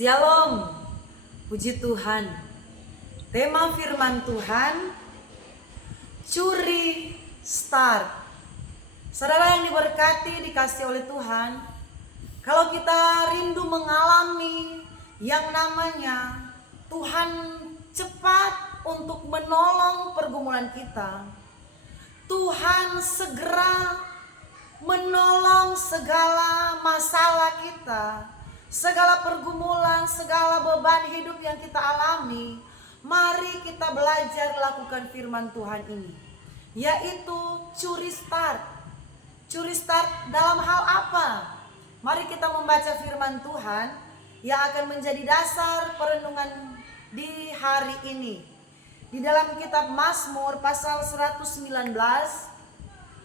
Shalom, puji Tuhan. Tema firman Tuhan, curi start. Saudara yang diberkati, dikasih oleh Tuhan, kalau kita rindu mengalami yang namanya Tuhan cepat untuk menolong pergumulan kita, Tuhan segera menolong segala masalah kita, segala pergumulan, segala beban hidup yang kita alami. Mari kita belajar lakukan firman Tuhan ini, yaitu curi start. Curi start dalam hal apa? Mari kita membaca firman Tuhan yang akan menjadi dasar perenungan di hari ini. Di dalam kitab Mazmur pasal 119,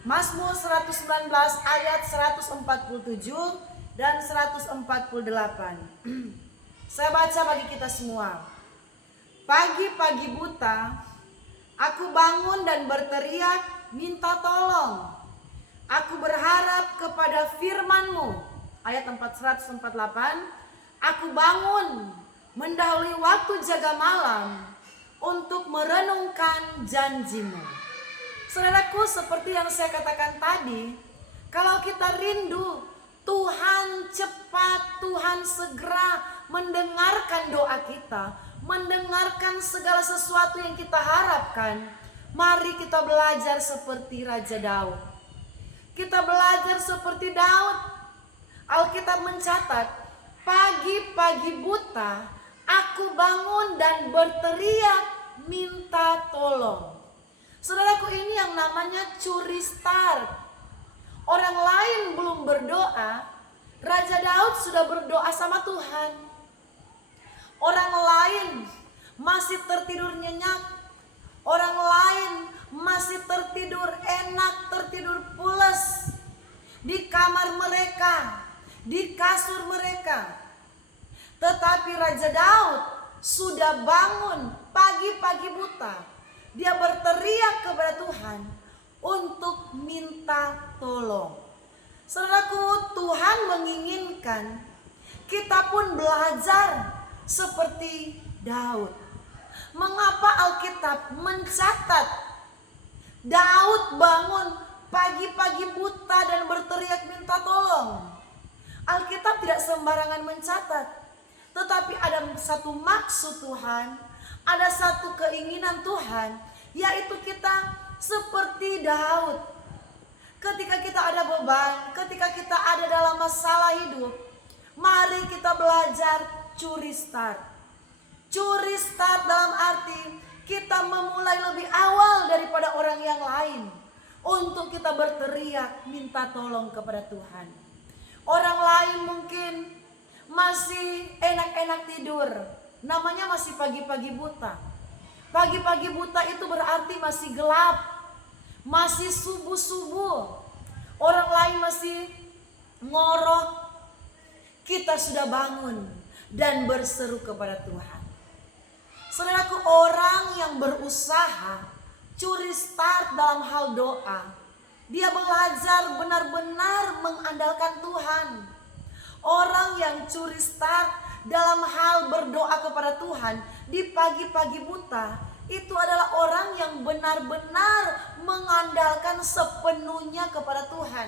Mazmur 119 ayat 147 dan 148. Saya baca bagi kita semua. Pagi-pagi buta, aku bangun dan berteriak minta tolong. Aku berharap kepada firman-Mu. Ayat 148. Aku bangun mendahului waktu jaga malam untuk merenungkan janji-Mu. Saudaraku, seperti yang saya katakan tadi, kalau kita rindu Tuhan cepat, Tuhan segera mendengarkan doa kita, mendengarkan segala sesuatu yang kita harapkan. Mari kita belajar seperti Raja Daud. Kita belajar seperti Daud. Alkitab mencatat, pagi-pagi buta, aku bangun dan berteriak minta tolong. Saudaraku, ini yang namanya curi start. Orang lain belum berdoa, Raja Daud sudah berdoa sama Tuhan. Orang lain masih tertidur nyenyak. Orang lain masih tertidur enak, tertidur pules di kamar mereka, di kasur mereka. Tetapi Raja Daud sudah bangun pagi-pagi buta. Dia berteriak kepada Tuhan untuk minta tolong. Saudaraku, Tuhan menginginkan kita pun belajar seperti Daud. Mengapa Alkitab mencatat Daud bangun pagi-pagi buta dan berteriak minta tolong? Alkitab tidak sembarangan mencatat, tetapi ada satu maksud Tuhan, ada satu keinginan Tuhan, yaitu kita seperti Daud. Ketika kita ada beban, ketika kita ada dalam masalah hidup, mari kita belajar curi start. Curi start dalam arti kita memulai lebih awal daripada orang yang lain untuk kita berteriak minta tolong kepada Tuhan. Orang lain mungkin masih enak-enak tidur, namanya masih pagi-pagi buta. Pagi-pagi buta itu berarti masih gelap, masih subuh-subuh. Orang lain masih ngorok. Kita sudah bangun dan berseru kepada Tuhan. Saudaraku, orang yang berusaha curi start dalam hal doa, dia belajar benar-benar mengandalkan Tuhan. Orang yang curi start dalam hal berdoa kepada Tuhan di pagi-pagi buta, itu adalah orang yang benar-benar mengandalkan sepenuhnya kepada Tuhan.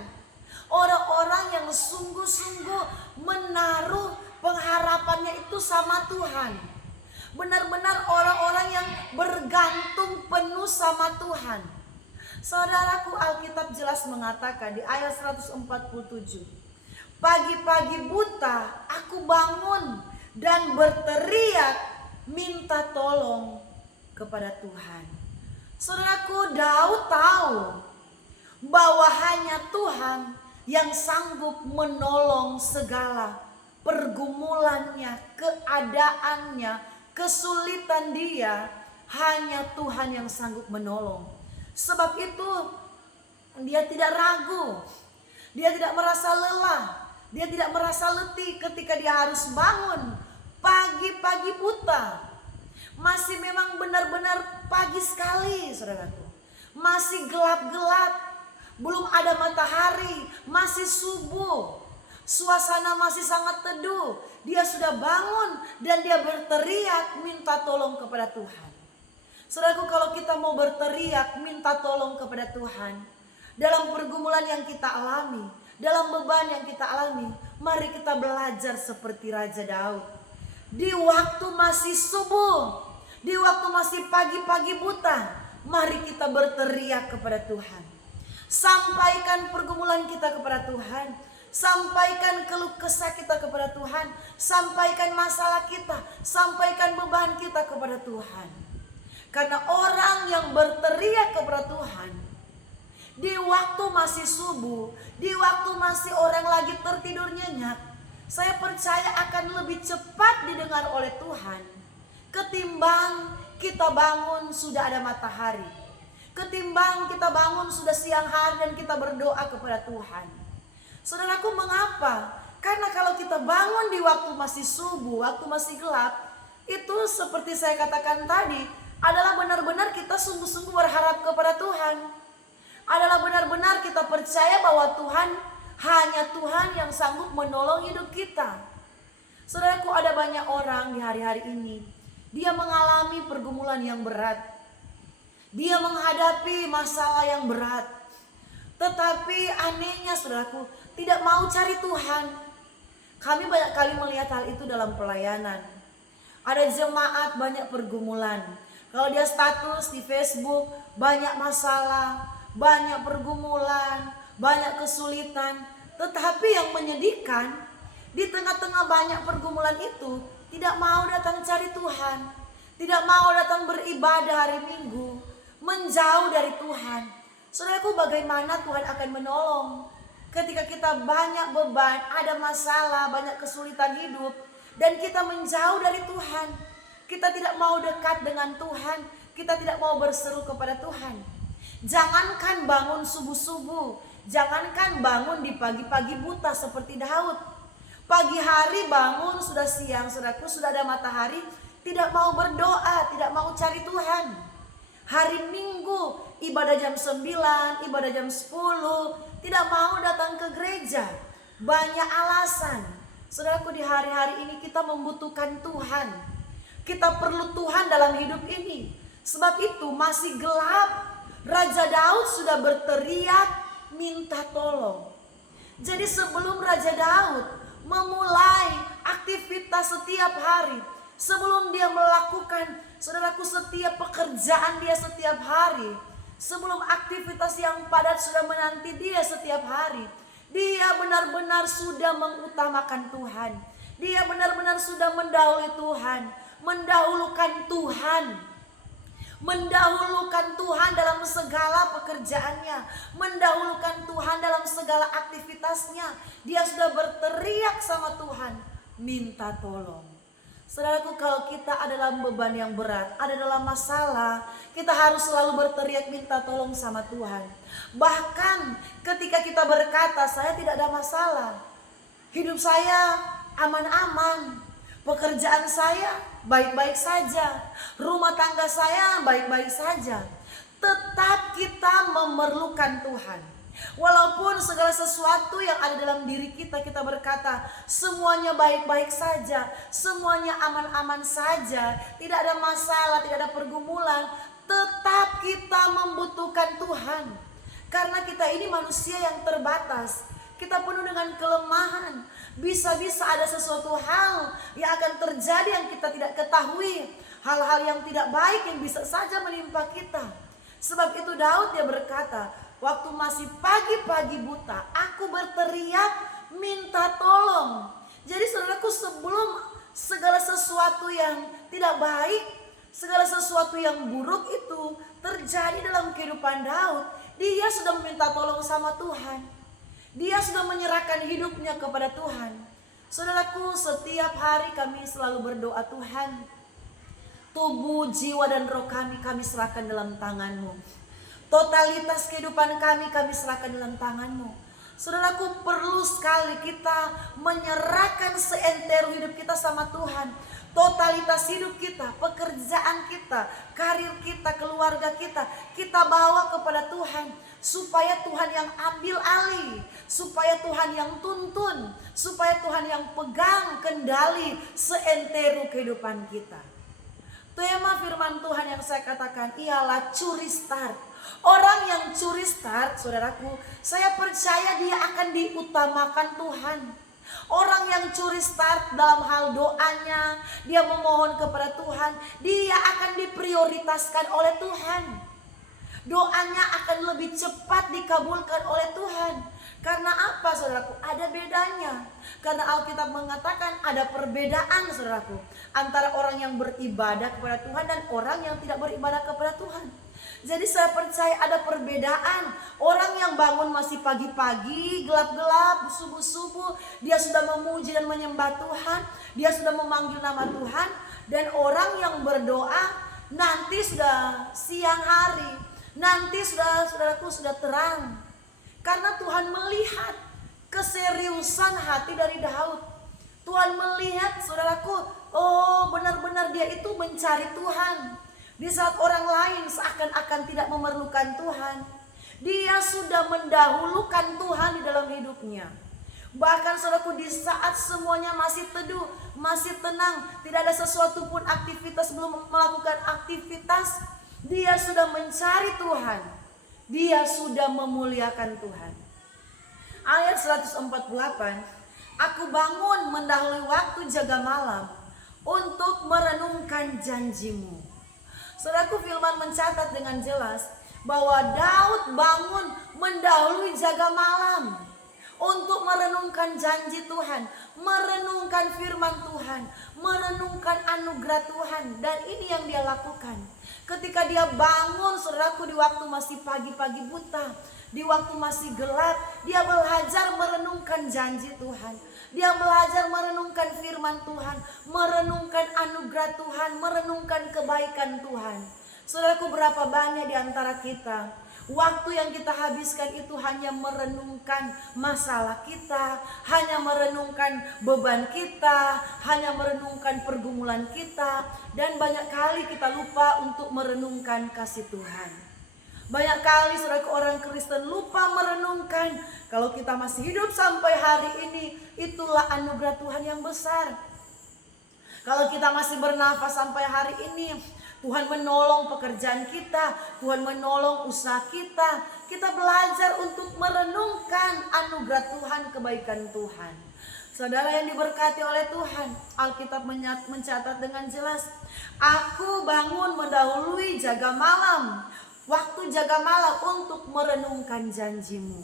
Orang-orang yang sungguh-sungguh menaruh pengharapannya itu sama Tuhan. Benar-benar orang-orang yang bergantung penuh sama Tuhan. Saudaraku, Alkitab jelas mengatakan di ayat 147, pagi-pagi buta aku bangun dan berteriak minta tolong kepada Tuhan. Saudaraku, Daud tahu bahwa hanya Tuhan yang sanggup menolong segala pergumulannya, keadaannya, kesulitan dia. Hanya Tuhan yang sanggup menolong. Sebab itu dia tidak ragu, dia tidak merasa lelah, dia tidak merasa letih ketika dia harus bangun pagi-pagi buta. Masih memang benar-benar pagi sekali, saudaraku. Masih gelap-gelap, belum ada matahari, masih subuh. Suasana masih sangat teduh. Dia sudah bangun dan dia berteriak minta tolong kepada Tuhan. Saudaraku, kalau kita mau berteriak minta tolong kepada Tuhan dalam pergumulan yang kita alami, dalam beban yang kita alami, mari kita belajar seperti Raja Daud. Di waktu masih subuh, di waktu masih pagi-pagi buta, mari kita berteriak kepada Tuhan. Sampaikan pergumulan kita kepada Tuhan. Sampaikan keluh kesah kita kepada Tuhan. Sampaikan masalah kita. Sampaikan beban kita kepada Tuhan. Karena orang yang berteriak kepada Tuhan di waktu masih subuh, di waktu masih orang lagi tertidur nyenyak, saya percaya akan lebih cepat didengar oleh Tuhan ketimbang kita bangun sudah ada matahari, ketimbang kita bangun sudah siang hari dan kita berdoa kepada Tuhan. Saudaraku, mengapa? Karena kalau kita bangun di waktu masih subuh, waktu masih gelap, itu seperti saya katakan tadi, adalah benar-benar kita sungguh-sungguh berharap kepada Tuhan. Adalah benar-benar kita percaya bahwa Tuhan, hanya Tuhan yang sanggup menolong hidup kita. Saudaraku, ada banyak orang di hari-hari ini, dia mengalami pergumulan yang berat. Dia menghadapi masalah yang berat. Tetapi anehnya saudaraku, tidak mau cari Tuhan. Kami banyak kali melihat hal itu dalam pelayanan. Ada jemaat banyak pergumulan. Kalau dia status di Facebook, banyak masalah, banyak pergumulan, banyak kesulitan. Tetapi yang menyedihkan, di tengah-tengah banyak pergumulan itu, tidak mau datang cari Tuhan. Tidak mau datang beribadah hari Minggu, menjauh dari Tuhan. Saudaraku, bagaimana Tuhan akan menolong ketika kita banyak beban, ada masalah, banyak kesulitan hidup, dan kita menjauh dari Tuhan. Kita tidak mau dekat dengan Tuhan, kita tidak mau berseru kepada Tuhan. Jangankan bangun subuh-subuh, jangankan bangun di pagi-pagi buta seperti Daud. Pagi hari bangun sudah siang, saudaraku, sudah ada matahari, tidak mau berdoa, tidak mau cari Tuhan. Hari Minggu ibadah jam 9, ibadah jam 10, tidak mau datang ke gereja. Banyak alasan. Saudaraku, di hari-hari ini kita membutuhkan Tuhan. Kita perlu Tuhan dalam hidup ini. Sebab itu masih gelap, Raja Daud sudah berteriak minta tolong. Jadi sebelum Raja Daud memulai aktivitas setiap hari, sebelum dia melakukan, saudaraku, setiap pekerjaan dia setiap hari, sebelum aktivitas yang padat sudah menanti dia setiap hari, dia benar-benar sudah mengutamakan Tuhan. Dia benar-benar sudah mendahului Tuhan, mendahulukan Tuhan. Mendahulukan Tuhan dalam segala pekerjaannya, mendahulukan Tuhan dalam segala aktivitasnya. Dia sudah berteriak sama Tuhan, minta tolong. Saudaraku, kalau kita ada dalam beban yang berat, ada dalam masalah, kita harus selalu berteriak minta tolong sama Tuhan. Bahkan ketika kita berkata, saya tidak ada masalah, hidup saya aman-aman, pekerjaan saya baik-baik saja, rumah tangga saya baik-baik saja, tetap kita memerlukan Tuhan. Walaupun segala sesuatu yang ada dalam diri kita, kita berkata semuanya baik-baik saja, semuanya aman-aman saja, tidak ada masalah, tidak ada pergumulan, tetap kita membutuhkan Tuhan. Karena kita ini manusia yang terbatas, kita penuh dengan kelemahan. Bisa-bisa ada sesuatu hal yang akan terjadi yang kita tidak ketahui, hal-hal yang tidak baik yang bisa saja menimpa kita. Sebab itu Daud dia berkata, waktu masih pagi-pagi buta, aku berteriak minta tolong. Jadi saudaraku, sebelum segala sesuatu yang tidak baik, segala sesuatu yang buruk itu terjadi dalam kehidupan Daud, dia sudah meminta tolong sama Tuhan. Dia sudah menyerahkan hidupnya kepada Tuhan. Saudaraku, setiap hari kami selalu berdoa, Tuhan, tubuh, jiwa, dan roh kami serahkan dalam tangan-Mu. Totalitas kehidupan kami serahkan dalam tangan-Mu. Saudaraku, perlu sekali kita menyerahkan seentero hidup kita sama Tuhan. totalitas hidup kita, pekerjaan kita, karir kita, keluarga kita, kita bawa kepada Tuhan, supaya Tuhan yang ambil alih, supaya Tuhan yang tuntun, supaya Tuhan yang pegang kendali seentero kehidupan kita. Tema firman Tuhan yang saya katakan ialah curi start. Orang yang curi start, saudaraku, saya percaya dia akan diutamakan Tuhan. Orang yang curi start dalam hal doanya, dia memohon kepada Tuhan, dia akan diprioritaskan oleh Tuhan. Doanya akan lebih cepat dikabulkan oleh Tuhan. Karena apa, saudaraku? Ada bedanya. Karena Alkitab mengatakan ada perbedaan, saudaraku, antara orang yang beribadah kepada Tuhan dan orang yang tidak beribadah kepada Tuhan. Jadi saya percaya ada perbedaan. Orang yang bangun masih pagi-pagi, gelap-gelap, subuh-subuh, dia sudah memuji dan menyembah Tuhan, dia sudah memanggil nama Tuhan. Dan orang yang berdoa nanti sudah siang hari, nanti saudaraku sudah terang. Karena Tuhan melihat keseriusan hati dari Daud. Tuhan melihat, saudaraku, oh benar-benar dia itu mencari Tuhan. Di saat orang lain seakan-akan tidak memerlukan Tuhan, dia sudah mendahulukan Tuhan di dalam hidupnya. Bahkan saudaraku, di saat semuanya masih teduh, masih tenang, tidak ada sesuatu pun aktivitas, belum melakukan aktivitas, dia sudah mencari Tuhan. Dia sudah memuliakan Tuhan. Ayat 148, aku bangun mendahului waktu jaga malam untuk merenungkan janjimu. Saudaraku, firman mencatat dengan jelas bahwa Daud bangun mendahului jaga malam untuk merenungkan janji Tuhan, merenungkan firman Tuhan, merenungkan anugerah Tuhan. Dan ini yang dia lakukan. Ketika dia bangun, saudaraku, di waktu masih pagi-pagi buta, di waktu masih gelap, dia belajar merenungkan janji Tuhan. Dia belajar merenungkan firman Tuhan, merenungkan anugerah Tuhan, merenungkan kebaikan Tuhan. Saudaraku, berapa banyak di antara kita, waktu yang kita habiskan itu hanya merenungkan masalah kita, hanya merenungkan beban kita, hanya merenungkan pergumulan kita. Dan banyak kali kita lupa untuk merenungkan kasih Tuhan. Banyak kali saudaraku, orang Kristen lupa merenungkan kalau kita masih hidup sampai hari ini, itulah anugerah Tuhan yang besar. Kalau kita masih bernafas sampai hari ini, Tuhan menolong pekerjaan kita, Tuhan menolong usaha kita. Kita belajar untuk merenungkan anugerah Tuhan, kebaikan Tuhan. Saudara yang diberkati oleh Tuhan, Alkitab mencatat dengan jelas, aku bangun mendahului jaga malam, waktu jaga malam untuk merenungkan janjimu.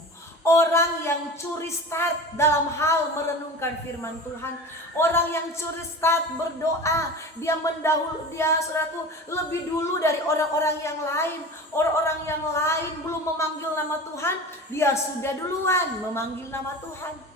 Orang yang curi start dalam hal merenungkan firman Tuhan, orang yang curi start berdoa, dia saudaraku, lebih dulu dari orang-orang yang lain. Orang-orang yang lain belum memanggil nama Tuhan, dia sudah duluan memanggil nama Tuhan.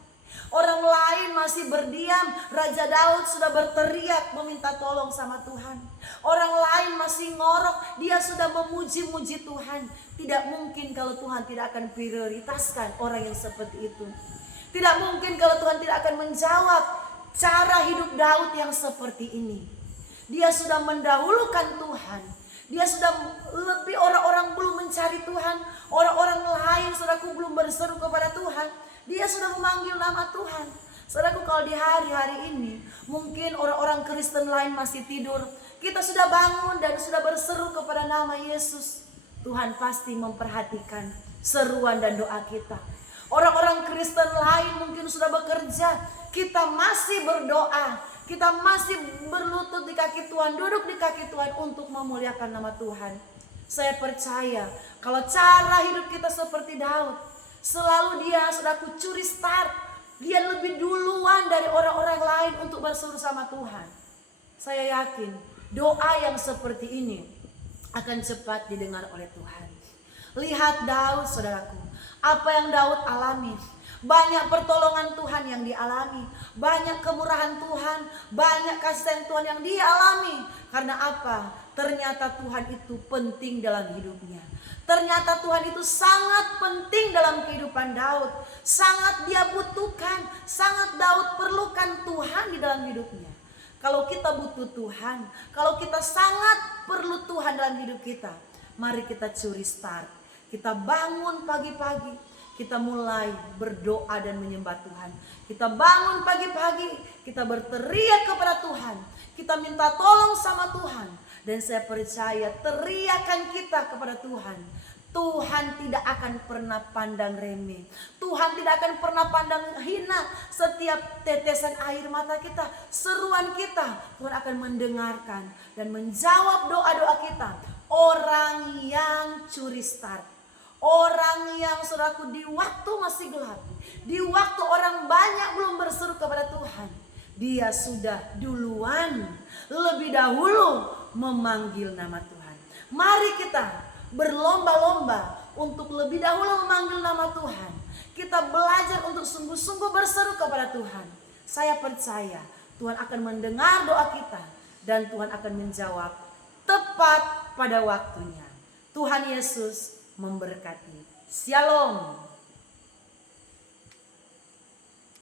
Orang lain masih berdiam, Raja Daud sudah berteriak meminta tolong sama Tuhan. Orang lain masih ngorok, dia sudah memuji-muji Tuhan. Tidak mungkin kalau Tuhan tidak akan prioritaskan orang yang seperti itu. Tidak mungkin kalau Tuhan tidak akan menjawab cara hidup Daud yang seperti ini. Dia sudah mendahulukan Tuhan. Dia sudah lebih, orang-orang belum mencari Tuhan, orang-orang lain saudaraku belum berseru kepada Tuhan. Dia sudah memanggil nama Tuhan. Saudaraku, kalau di hari-hari ini mungkin orang-orang Kristen lain masih tidur, kita sudah bangun dan sudah berseru kepada nama Yesus. Tuhan pasti memperhatikan seruan dan doa kita. Orang-orang Kristen lain mungkin sudah bekerja, kita masih berdoa, kita masih berlutut di kaki Tuhan, duduk di kaki Tuhan untuk memuliakan nama Tuhan. Saya percaya kalau cara hidup kita seperti Daud, selalu dia saudaraku curi start, dia lebih duluan dari orang-orang lain untuk berseru sama Tuhan. Saya yakin doa yang seperti ini akan cepat didengar oleh Tuhan. Lihat Daud, saudaraku, apa yang Daud alami. Banyak pertolongan Tuhan yang dialami, banyak kemurahan Tuhan, banyak kasih sayang Tuhan yang dialami. Karena apa? Ternyata Tuhan itu penting dalam hidupnya. Ternyata Tuhan itu sangat penting dalam kehidupan Daud. Sangat dia butuhkan, sangat Daud perlukan Tuhan di dalam hidupnya. Kalau kita butuh Tuhan, kalau kita sangat perlu Tuhan dalam hidup kita, mari kita curi start. Kita bangun pagi-pagi, kita mulai berdoa dan menyembah Tuhan. Kita bangun pagi-pagi, kita berteriak kepada Tuhan. Kita minta tolong sama Tuhan. Dan saya percaya teriakan kita kepada Tuhan, Tuhan tidak akan pernah pandang remeh. Tuhan tidak akan pernah pandang hina setiap tetesan air mata kita, seruan kita. Tuhan akan mendengarkan dan menjawab doa-doa kita. Orang yang curi start, orang yang saudaraku di waktu masih gelap, di waktu orang banyak belum berseru kepada Tuhan, dia sudah duluan lebih dahulu memanggil nama Tuhan. Mari kita berlomba-lomba untuk lebih dahulu memanggil nama Tuhan. Kita belajar untuk sungguh-sungguh berseru kepada Tuhan. Saya percaya Tuhan akan mendengar doa kita dan Tuhan akan menjawab tepat pada waktunya. Tuhan Yesus memberkati. Shalom.